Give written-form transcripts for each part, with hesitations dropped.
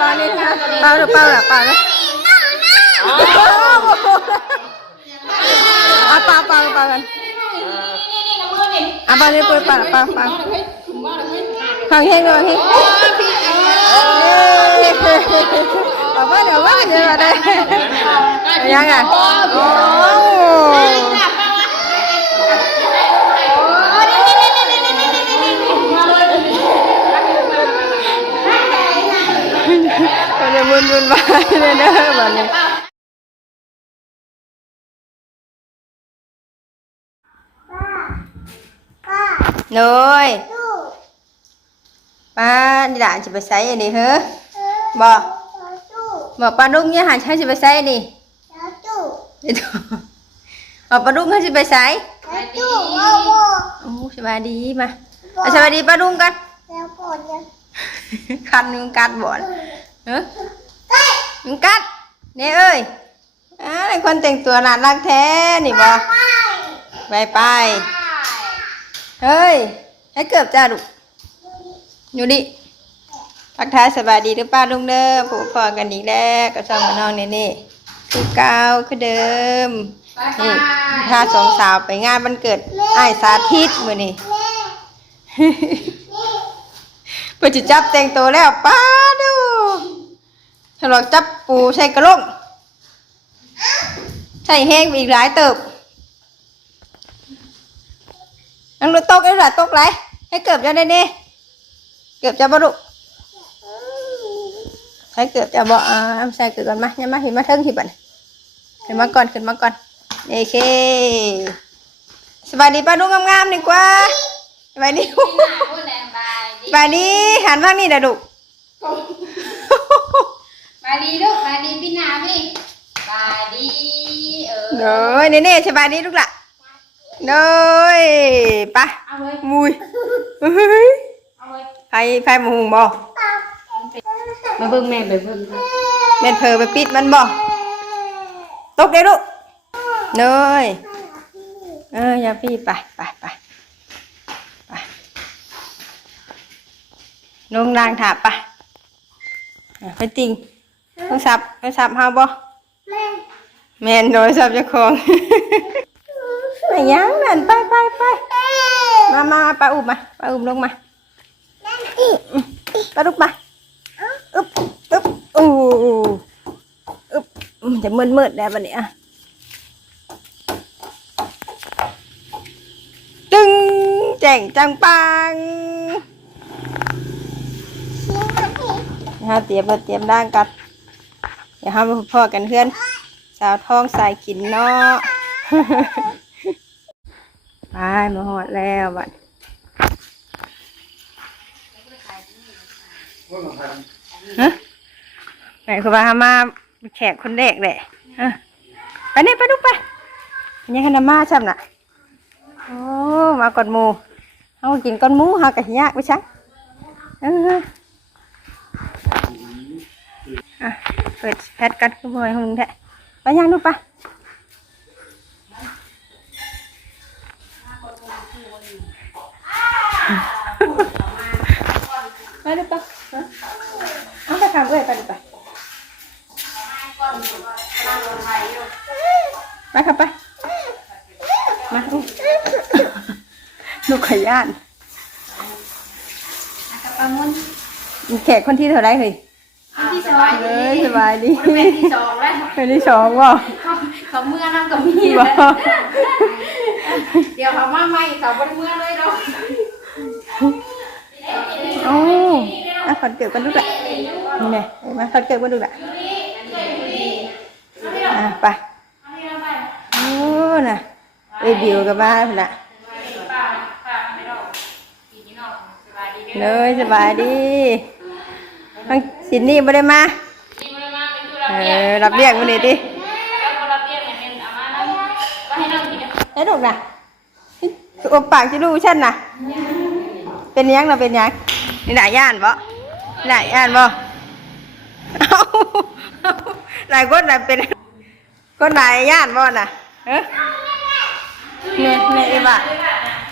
ปลานี่นะปลาหรือปลาแบบปลานะปลากันปลานี่ปลาข้างแห้งเลยข้างปลาเดี๋ยวว่าเดี๋ยวได้ยังไงโอ้จะบุญไปเลยเด้อบ้านนี้เลยป้าดิด่าจะไปใส่อันนี้เหรอบอกปลาดุกเนี่ยหันใช้จะไปใส่อันนี้บอกปลาดุกเขาจะไปใส่โอ้สบายดีมาสบายดีปลาดุกกันคันมึงกัดบ่อนมึงกัดเนี่ยเอ้ยคนแต่งตัวน่ารักแท้นี่บ่ไปเฮ้ยให้เกือบจ้าดุอยู่ดิทักทายสบายดีหรือป้าลุงเด้อผูกคอกันอีกแล้วกับช่องมาน้องนี่คือเก่าคือเดิมนี่ถ้าสองสาวไปงานวันเกิดไอ้สาธิตมื้อนี้เพื่อจะจับแต่งตัวแล้วป้าดูถ้าเราจับปูใส่กระโหลกใส่แห้งอีกหลายเติบนั่งรถตกไอ้หลายตกไรให้เกือบจะได้เนี่ยเกือบจะบรรลุใช้เกือบจะบ่ใส่เกือบก่อนมาเนี่ยมาเห็นมาเทิงที่บ้านขึ้นมาก่อนโอเคสบายดีป้าดูงามๆดีกว่าสบายดีสบายดีหันบ้างนี่เด้อดุสบายดีลูกสบายดีพี่นาพี่สบายดีเด้อเนี่ยสบายดีลูกละเด้อไปมุยไฟหมูบ่มาเบิ่งแม่ไปเบิ่งแม่เพอไปปิดมันบ่ตกเด้อลูกเด้ออย่าพี่ไปลงรางถาไปไปติงโทรศัพท์เฮาบ่แม่นโทรศัพท์เจ้าของไปยังนั่นไปมาปลาอุ้มลงมาปลาลุกมาอึ๊บมันจะมืดแล้วบัดนี้ตึ้งแจ่งจังปังเตรียมร่างกันเดี๋ยวมาพ่อกันเพื่อนสาวท้องสายกินเนาะไปมาหอดแล้วบัดไหนคือว่ามาแขกคนแรกแหละไปนี่ไปดูไปยังขนาดมาช่ำน่ะโอ้มาก่อนหมูเอากินก้อนหมูหากะยากไปชักเปิดแพทกันก็บ่อยหงแท้ไปย่างดูปะไปดูปะเอาไปทำไปดูปะไปครับไปมาลูกขยันแขกคนที่เท่าไรเฮ้ยที่สบายดีสบายดีเป็นที่สองแล้วเป็นที่สองว่ะเขาเมื่อนั่งกับพี่เดี๋ยวเขามาใหม่เขาบนเมื่อเลยเนาะโอ้ขอนเกิดกันดูแหละนี่ไงมาขอนเกิดกันดูแหละไปโอ้น่ะไปบิวกับบ้านน่ะเลยสบายดีทั้งสินนี่ไม่ได้มารับเรียกมาเลยดิไอ้ลูกน่ะอบปากจะดูฉันน่ะเป็นยังเราเป็นยังนี่หลายย่านบ่หลายย่านบ่หลายคนน่ะเป็นคนหลายย่านบ่น่ะเนี่ยไอ้บ้า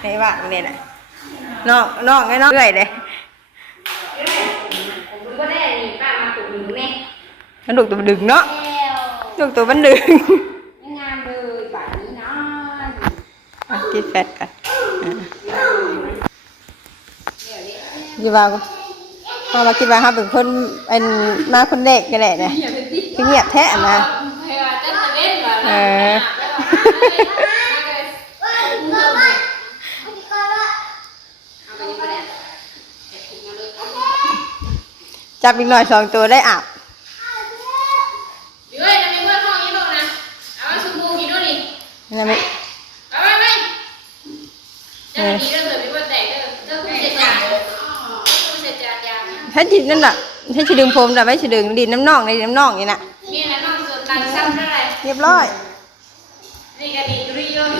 เนี่ยน่ะน้องไอ้น้องเอื่อยเลย แม่ มันลูกตัวมันดึงเนาะ แล้ว ลูกตัวมันดึง งามเลยบาดนี้เนาะ กินแฟตกันยี่ว่าพอมาคิดว่าเขาเป็นคนเป็นมาคนเด็กกันแหละเนี่ยคือเงียบแท้นะเออจับอีกหน่อย2 ตัวได้อาบ เฮ้ยทำไมเพื่อนห้องนี้ลูกนะเอาไว้ชุมพูกินด้วยดิ นะมิ เอาไว้จะดีเด้อเถอะพี่เพื่อนแต่เด้อเด้อคุณเสร็จจานคุณเสร็จจานยาง ถ้าจินั่นน่ะถ้าจิดึงผมแต่ไม่จิดึงดินน้ำน่องในน้ำน่องนี่น่ะ นี่นะน้องส่วนตันซ้ำได้ไร เรียบร้อย นี่ก็ดีดุริยง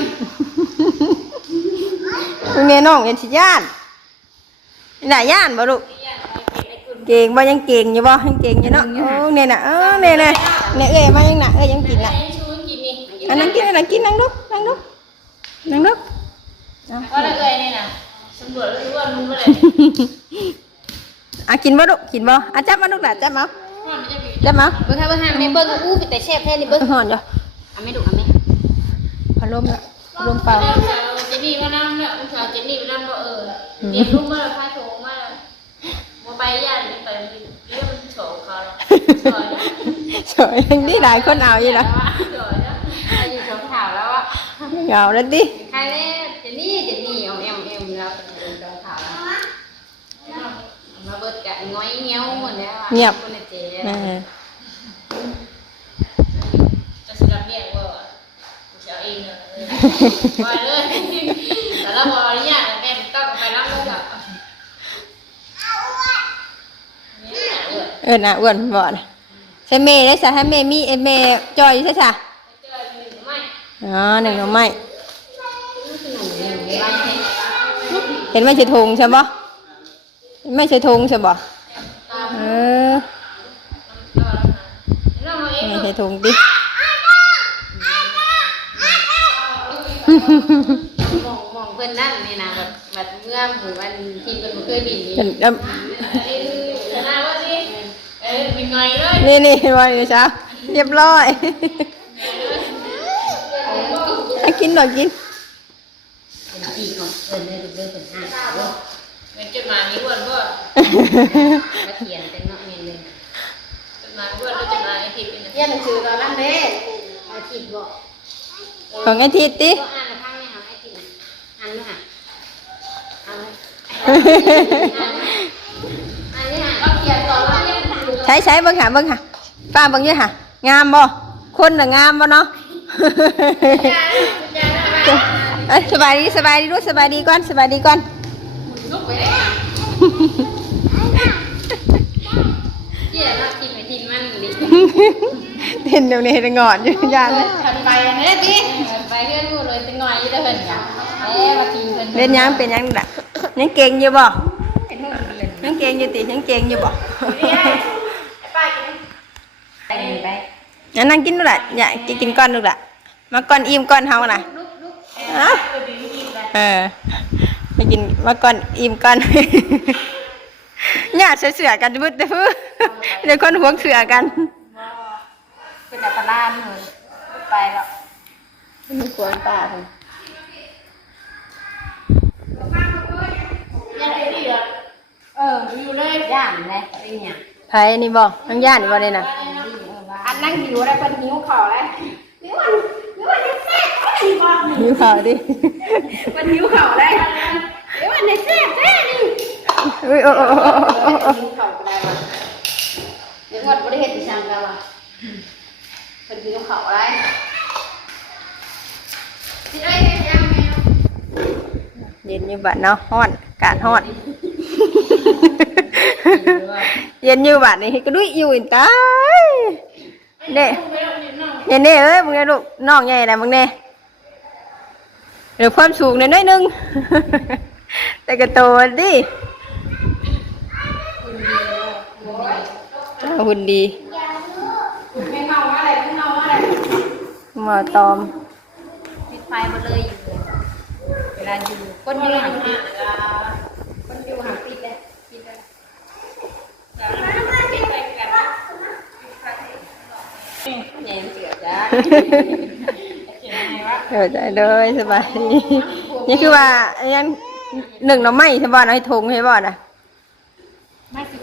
คุณเมียน้องยังชิย่านนี่น่ะย่านบ่ลูกเก่งบ่ยังเก่งอยู่บ่ยังเก่งอยู่เนาะโอ้เนี่ยน่ะเนี่ยน่ะเนี่ยมายังน่ะยังกินน่ะ ชูกินนี่ อันนั้นกินนั่งลูกนั่งลูก ก็เลยนี่นะสำรวจแล้วรู้ว่าลุงก็เลย กินบ่ลูกกินบ่จับมาลูกน่ะจับมาจับมา เบิ้งค่ะเบิ้งค่ะแม่เบิ้งอู้ไปแต่เชฟแท้นี่เบิ้ง หอนอยู่ เอาไม่ดุเอาไม่ พัดลมน่ะพัดลมเป่า เจนี่มานั่งเนี่ยอุตส่าห์เจนี่มานั่งก็เดี๋ยวลุงมาพาโถงมามาไปย่านนี่ไปเรื่องโฉเขาสวย สวยยังดีหลายคนเอาอยู่นะ สวยนะอยู่แถวแถวแล้วอ่ะ เอาแล้วดิ ใครเล่เจนี่เอาเอ็มแล้วเป็นแถวแถวมาเบิดกันง้อยเงี้ยวหมดแล้วคนเจ๊จะสลับเรียกว่าจะเองเนอะไปเลยแต่เราบอกเนี่ยแม่ต้องไปรับลูกอ่ะ น่ะอ้วนบ่น่ะใช่เมย์ได้ซะให้เมย์มีเมย์จอยใช่ซะอ๋อหนึ่งหน่อไม้เห็นไม่ใช่ธงใช่บ่ไม่ใช่ธงใช่บ่ไม่ใช่ธงดิ มองเพื่อนนั่นนี่นะแบบเมื่อหมู่วันทีมกันเคยบินนี่ เป็น ชนะว่าสิบินไงเลย นี่วันนี้เช้าเรียบร้อยกินหน่อยกิน เป็นปีของเลยเป็นห้าเป็นจดหมายนี้วนก็มาเขียนเป็นเนาะเงินเลยจดหมายวนแล้วจดหมายอาทิตย์เป็นเรียนหนังสือตอนนั้นเด้อาทิตย์บอก ของอาทิตย์ดิ ก็อ่านข้างในของอาทิตย์อ่านไหมฮะอ่านไหมอ่านนี่ฮะก็เขียนก่อนว่าเรียนหนังสือ ใช้เบิ่งค่ะป้าเบิ่งอยู่ค่ะงามบ่คนน่ะงามบ่เนาะสบายดีลูกสบายดีก่อนลุกไปเลยเจี๊ยบกินไปทินมันดิ เห็นเดี๋ยวนี้จะงอนอยู่ยานเลย ขันไปเนี่ยดิไปเพื่อนกูเลยจะงอยยี่เดินกันมากินเพื่อน เล่นยังเป็นยังล่ะยังเก่งอยู่บ่ เป็นหุ่นเลย ยังเก่งอยู่ติยังเก่งอยู่บ่ ไปไป นั่งกินดูล่ะอย่ากินก้อนดูล่ะมาก่อนอิ่มก่อนเฮาน่ะไปกินมาก่อนอิ่มก่อนญาติเสือกันบึดเด้อเดี๋ยวคนหวงเสือกัน เป็นแต่ปลาเลยไปแล้ว มีขวนป่าพุ่น อยู่เลยย่านเลยเป็นเนี่ย ไผนี่บ่ทั้งญาติบ่ได้น่ะ อันนั่งหิวอะไรเป็นหิวข่าวเลยหิวอันนี้แซ่บอะไรบ้าง หิวข้าวดิ เป็นหิวข่าวเลยหิวอันนี้แซ่บนี่ อุ้ยโอ้ หิวข่าวอะไรวะเดี๋ยวก่อนบริเหตุที่ช่างแล้ววะเป็นหิวข่าวอะไรที่ได้ยังไง เย็นอยู่บัดเนาะฮ้อนอากาศฮ้อนเย็นอยู่บัดนี่ก็ดุยอยู่อินตายเด้เน่เอ้ยมึงไงลูกน้องใหญ่แหละมึงเน่เดี๋ยวความสูงหน่อยนึงแต่ก็โตดิหุ่นดี ไม่เมาอะไรไม่เมาอะไร หมอตอม ปิดไฟหมดเลยอยู่เวลาอยู่คนอยู่ห่างปิดคนอยู่ห่างปิดเลยปิดเลยปิดไปกัน เข้าใจเลยสบายดีนี่คือว่ายังหนึ่งหน่อไม้ใช่บ่ให้ทงใช่บ่น่ะ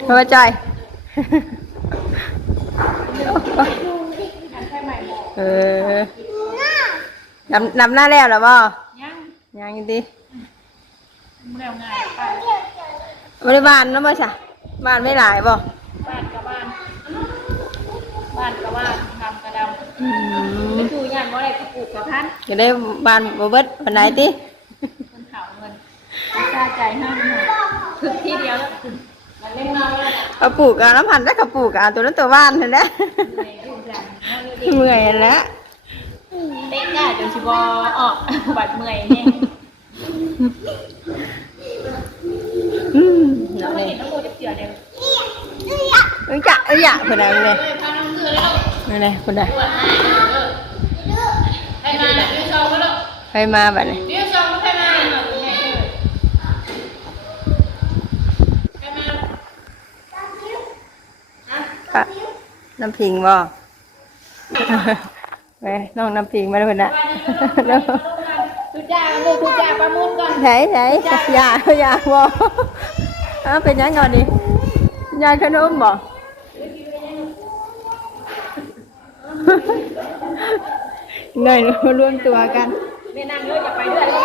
เพราะว่าใจเออนำหน้าแล้วหรอบ่ยังอยู่ดิบริบาลแล้วบ่จ้ะบ้านไม่หลายบ่บ้านกับบ้านทำกระดำไปดูย่านบ่ได้ปลูกกับท่าน จะได้บ้านบ่เบิดปานไหนติคนเขาเงินกล้าใจให้ถึงที่เดียวแล้วมันเล่นน้อยแล้วเขาปลูกเอาน้ำพันธุ์แล้วเขาปลูกเอาตัวนั้นตัวบ้านนั่นแหละเมื่อยแล้วเต้นได้จนชิบออกบัดเมื่อยเนี่ยเราเห็นน้องโมจะเสียเดียวอยากคนนั้นเลยนั่นเลยคนนั้นใครมาแบบนี้น้ำพิงบ่ไปน้องน้ำพิงมาด้วยนะทุกอย่างประมูลก่อนไหนอย่าบ่เป็นยังไงดิยายขนมบ่เนยมารวมตัวกันแม่นั่งเยอะจะไปด้วยเลย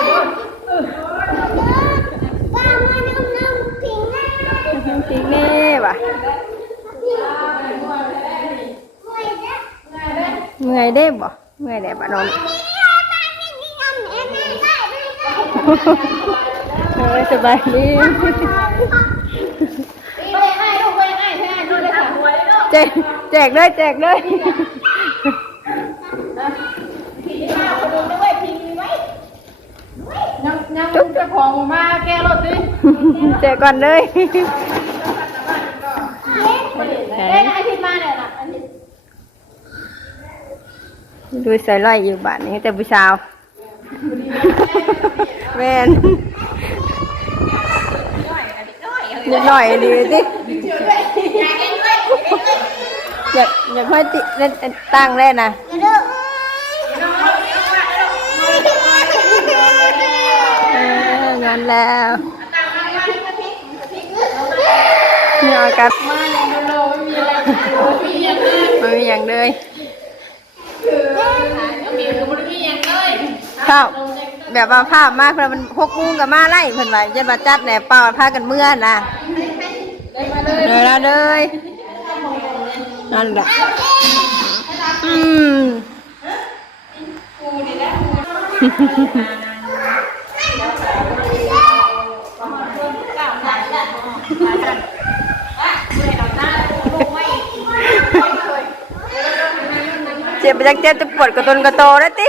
ป้ามาน้ำพิงแน่ว่ะเมื่อยได้บ่เมื่อยได้บ่น้องสบายดีแจกเลยจุ๊บจะของมาแก้รถดิแจกก่อนเลยอาทิตย์มาเนี่ยนะดูใส่ไล่อยู่บ้านนี้แต่ผู้สาวแม่นนิดหน่อยดีสิอยากให้ติเล่นตั้งเล่นนะงานแล้วเนี่ยกันไม่มีอย่างเลยข้าวแบบว่าภาพมากเพราะมัน6 โมงกับมาไล่เพิ่นว่าจะมาจัดแหน่เป่าพากันเมื่อนะเลยนั่นแหละเจ็บไปจักเจ็บจะปวดกระตุนกระโตแล้วติ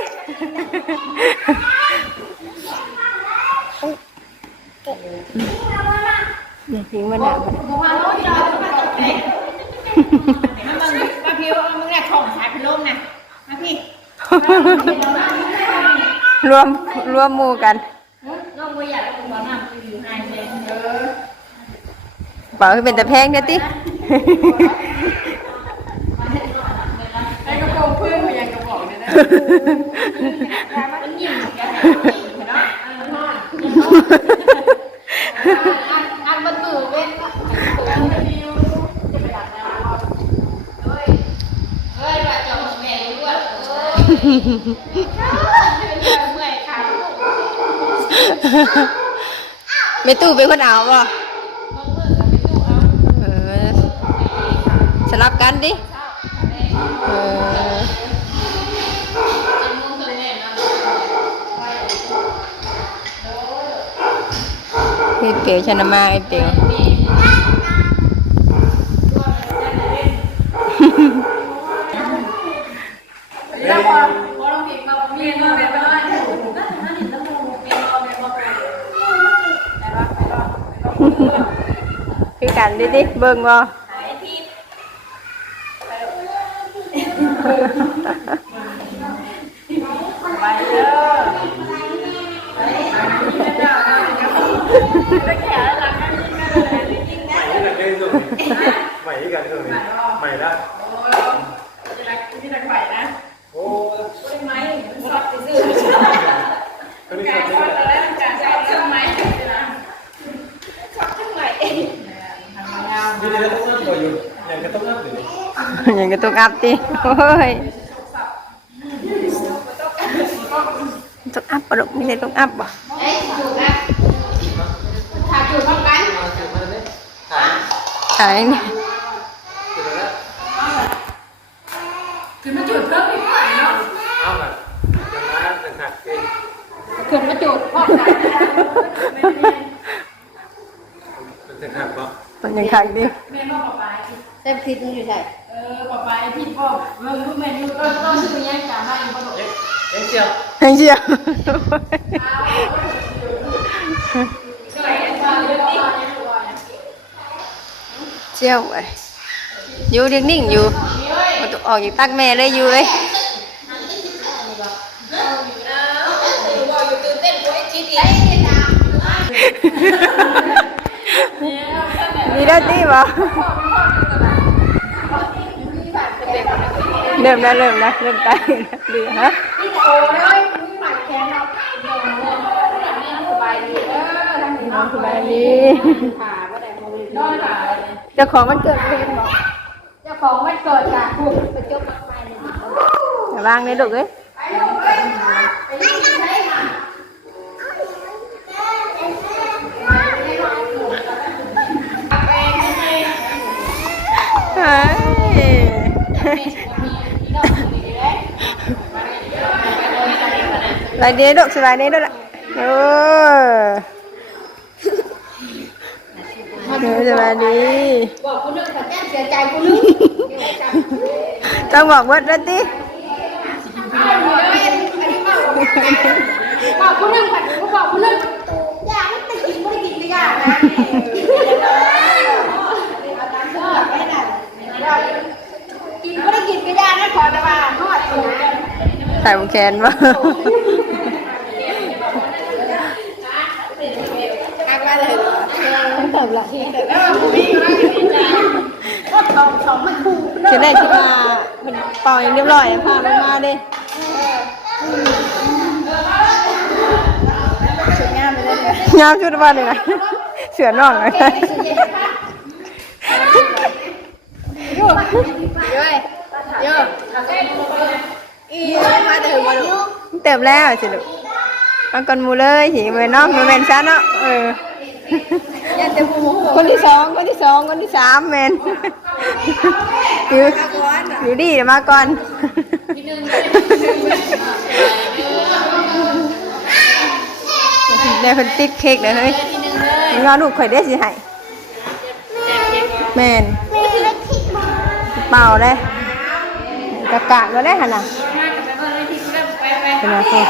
อย่าทิ้งมันหนามาพี่มึงเนี่ยของสายพันลมนะมาพี่รวมหมู่กันน้องบัวใหญ่กับบัวน้ำอยู่ในเลยเปล่าคือเป็นแต่แพงเด้อติไอ้กระโปรงเพื่อนมันยังกระบอกเลยนะมันยิ้มกันเนาะอันประตูเป็นว่าจะมาแม่ด้วยเมื่อยขาไม่ตู้เป็นคนเอาป่ะสลับกันดิเปียวชนะมาเปียวคือกันดิเบิ่งบ่ไปเด้อใหม่กันเลยใหม่ละที่นักไหวนะโอ้ มีแต่ต้องอัพบ่อยู่อย่างก็ต้องอัพอยู่ อย่างก็ต้องอัพติโอ้ยต้องอัพปะลูกมีแต่ต้องอัพบ่ เอ้ยจูบนะถ่ายจูบพร้อมกัน ขายนี่ คือมาจูบเพิ่มอีกหน่อยเนาะ เอาแบบอย่างนั้นนะครับเอง ขึ้นมาจูบพร้อมกัน เป็นจะขับเนาะ มันยังขายดิ แม่บอกป๊า เต็มทิศมันอยู่ใส่ ป๊าพี่พ่อเรื่องลูกแม่ยูก็ชื่อยังจำได้ยังบอก เอ็งเจียว ให้เชียว ช่วยกันเยอะดิ เชียวไอ้อยู่นิ่งๆอยู่มันต้องออกจากตักแม่เลยอยู่เอ้ย บอกอยู่ตื่นเต้นกว่าไอ้คิดอีก มีได้ตีบ่เริ่มแล้วเริ่มตายดีฮะ นี่โอ้ยนี่หมายแค่เนาะสบายดีทำดี น้องสบายดี ขาว่าแต่โมบิลน้อยหนา เจ้าของมันเกิดเพลงบอก เจ้าของวันเกิดค่ะคุณไปจบมากมายเลย อย่าวางในลูกเอ้ย ไปลูกเอ้ยไปนั่งใช้ค่ะ เฮ้ยสบายดีลูกสบายดีด้วยล่ะโอ้สบายดี บอกคุณนึกแต่แจ้งเสียใจคุณนึก ต้องบอกว่าด้วยติ บอกคุณนึกผัดกูบอกคุณนึกอยากไม่กินไม่ได้กินไม่ยากนะกินไม่ได้กินไม่ได้นะขอแต่ว่าทอดนะ ถ่ายบนแขนบ่ กางเลยเหรอ ต้องเติมละ สองมันคู่ จะได้คิดว่าเพิ่นเป่าอย่างเรียบร้อยพาลงมาเด้ สวยงามไปเลย ยามชุดว่าเลยนะเสือน่องเลย โยโยอีมาเดินมาดู เติมแล้วสิลูกเอาก่อนหมูเลยสิเว้ยเนาะบ่แม่นซะเนาะยันเต็มหัว คนที่สองคนที่สามแม่นอยู่ดีเดี๋ยวมาก่อนเดี๋ยวเพิ่นติดเค้กเด้อเฮ้ยงอลูกข่อยได้สิให้แม่นเป่าเลยกะกะก็ได้หั่นน่ะเป็นไงพ่อ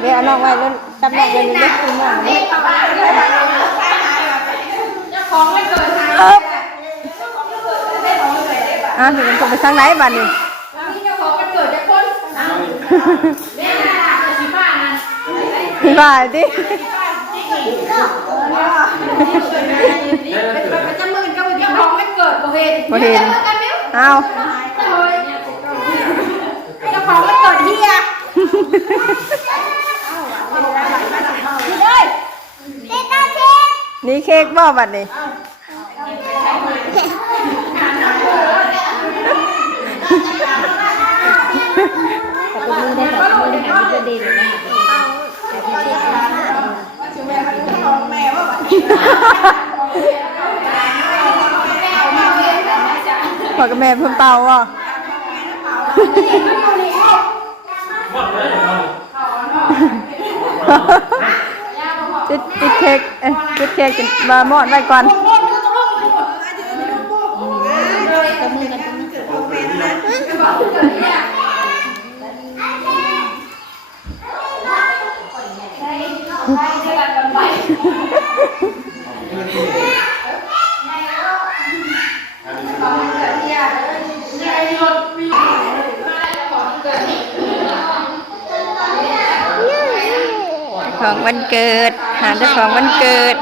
เดี๋ยวเอาน้องไว้แล้วตำแหน่งเดินเล็กขึ้นมาเนี่ย เจ้าของไม่เกิดทาง เดี๋ยวมันจะไปทางไหนบ้านนี่ นี่เจ้าของมันเกิดจากคนแม่น่ะสีฟ้านั่น พี่บ้าดิ มันจะมื่นก็เป็นเจ้าของมันเกิดบ่เห็น บ่เห็นเอา เจ้าของมันเกิดเฮียนี่เค้กบ่บัดนี่พ่อกับแม่เพิ่นเป่าบ่ติดเค้กติดเค้กกันมามอดไว้ก่อนของวันเกิดหาเจ้าของวันเกิด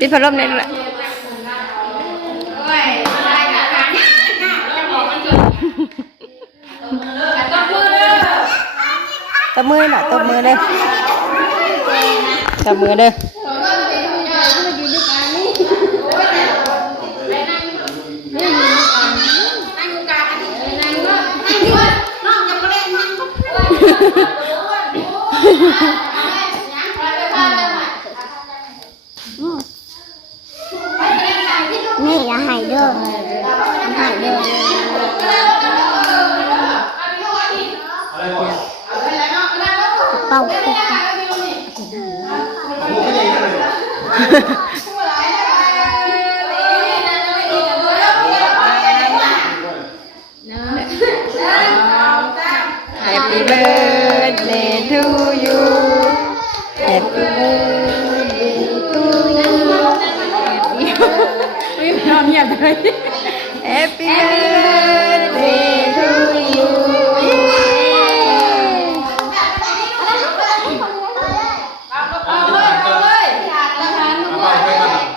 ปิดพัดลมได้ด้วย โอ้ยได้กับการเนี่ยจะบอกมันเกิดต้องมือเลย ตบมือน่ะตบมือเลยตบมือเด้อ นี่อย่าหายเด้อหายเด้อ อะไรก่อน เป่าคุก ผมก็ยังเลย Happy birthday to you Happy birthday to you ไม่นอนเงียบเลย Happy birthday to you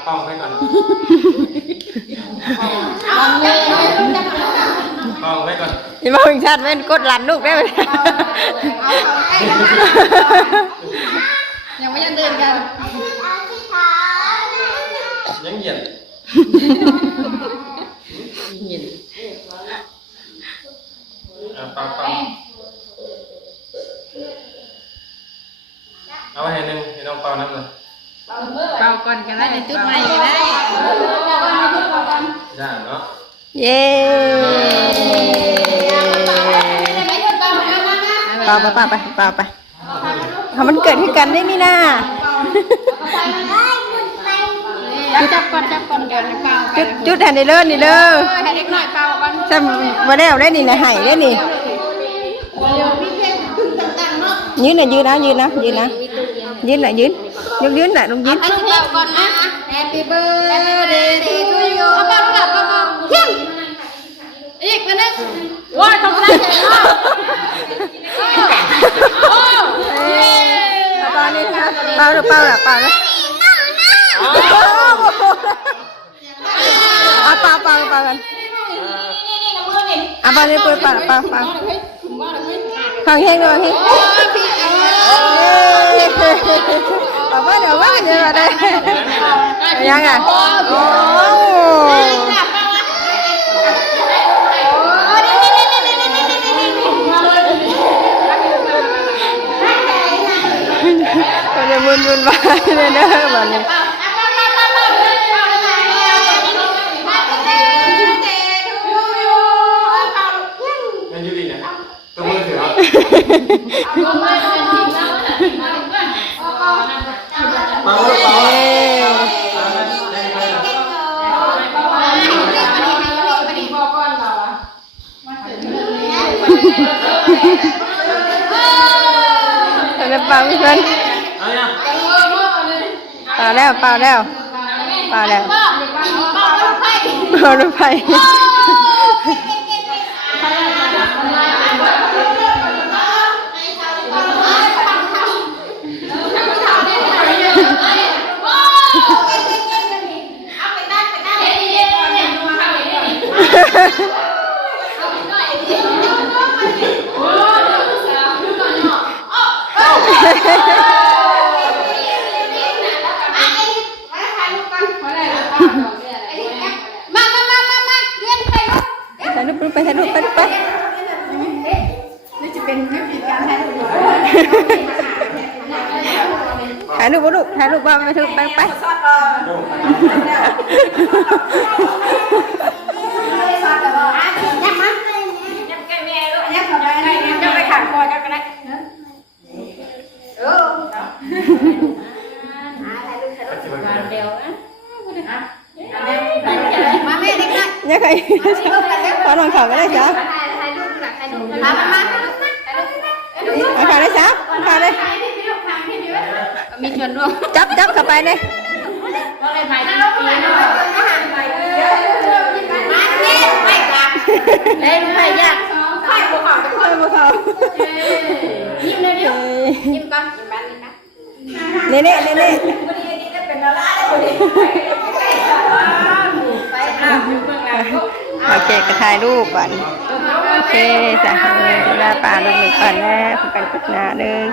เป่าให้ก่อนเป่าให้ก่อน อย่ามาถึงชาติแม่นกดหลันลูกได้ไหม ยังไม่ยังเดินกัน ยังเหยียด เห็น เป่าเอาไว้ให้หนึ่งให้น้องเป่าน้ำเลย เป่าก่อนกันได้จุดใหม่กันได้ ย่าเนาะ เย้เปล่าไปทำมันเกิดขึ้นกันได้นี่นา จับก่อนเดินเป่า จุดแทนนี่เลิศนี่เลิศ ให้เด็กหน่อยเป่าก่อน จำมาแล้วได้นี่นะหายได้นี่ยืนน่ะยืนนะยืนน่ะลงยืน ให้ลูกเป่าก่อนนะ Happy birthday to you เอาเป่าเป่าเพี้ยนอีกมานึงว้าทำได้เลยเนาะโอ้เย้ ตอนนี้ค่ะเป่าเลยเอาเป่าเลยกันเอาเป่าเลยเปิดเป่าฟังแห้งด้วยพี่เอาว่าเดี๋ยวว่าเดี๋ยวได้ยังไงโอ้มันจะมุนไปเลยนะแบบนี้ ยังอยู่ดีเนี่ยตัวมือถือ เป่าเป่า จะเป่าไม่เพื่อน เอาเนี่ย เป่าแล้วรถไฟถ่ายรูปไปนี่จะเป็นการถ่ายรูป ถ่ายรูปลูกถ่ายรูปว่าไปถ่ายรูปไปจะไปขังคอจะไปได้เดี๋ยวมาแม่เด็กนะ เนี่ยใครขอนอนข่าวก็ได้จ้ะ มา เอาข่าวได้จ้ะข่าวได้ มีชวนร่วม จับเข้าไปเลย ก็เลยไปที่นี่เนาะไม่จับเล่นไพ่ยากไพ่บุกเขายิ้มเลยดิยิ้มก่อนยิ้มบ้านนี่นะ เน่ วันนี้ได้เป็นอะไร โอเคก็ถ่ายรูปก่อนโอเคจ้ะเวลาป่าลงหนึ่งก่อนแล้วกันกุศลหนึ่ง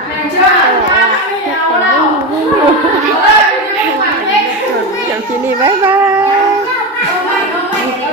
จบที่นี่บ๊ายบาย